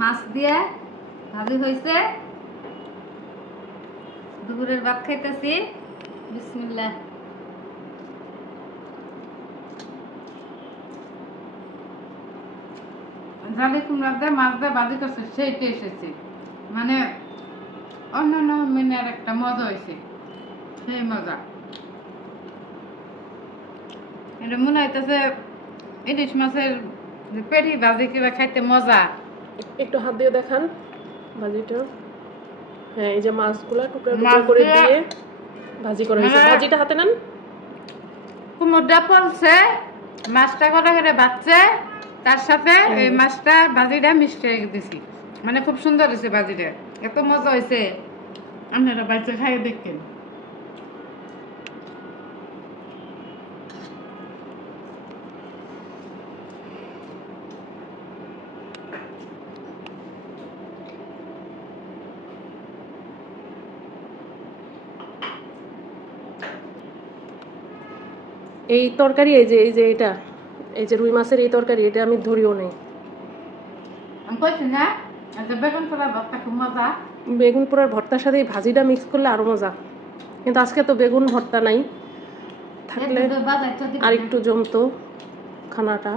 মাছ দিয়ে ভাজি হয়েছে। দুপুরের ভাত খাইতেছি। বিসমিল্লাহ। জালি কুমড়া দিয়ে মাছ দিয়ে ভাজি করছে, সেইটা এসেছে। মানে অন্যান্য মিনের একটা মজা হয়েছে, সেই মজা। এটা মনে হইতেছে ইলিশ মাছের পেটি ভাজি কিবা খাইতে মজা। একটু হাত দিয়ে দেখান ভাজিটা। হ্যাঁ, এই যে মাছগুলা টুকরা টুকরা করে দিয়ে ভাজি করা হয়েছে। ভাজিটা হাতে নেন। কুমড়া পলছে, মাছটা করে করে ভাজছে, তার সাথে এই মাছটা ভাজিটা মিশিয়ে দিছি। মানে খুব সুন্দর হয়েছে ভাজিটা, এত মজা হয়েছে। আপনারা বাচ্চা খাই দেখেন। এই তরকারি এই যে এটা, এই যে রুই মাছের এই তরকারি, এটা আমি ধরিও নেই। আমি কইছি না, এটা বেগুন পোড়া ভর্তা খুব মজা। বেগুন পোড়ার ভর্তার সাথে এই ভাজিটা মিক্স করলে আরো মজা। কিন্তু আজকে তো বেগুন ভর্তা নাই, থাকলে আর একটু জমতো খানাটা।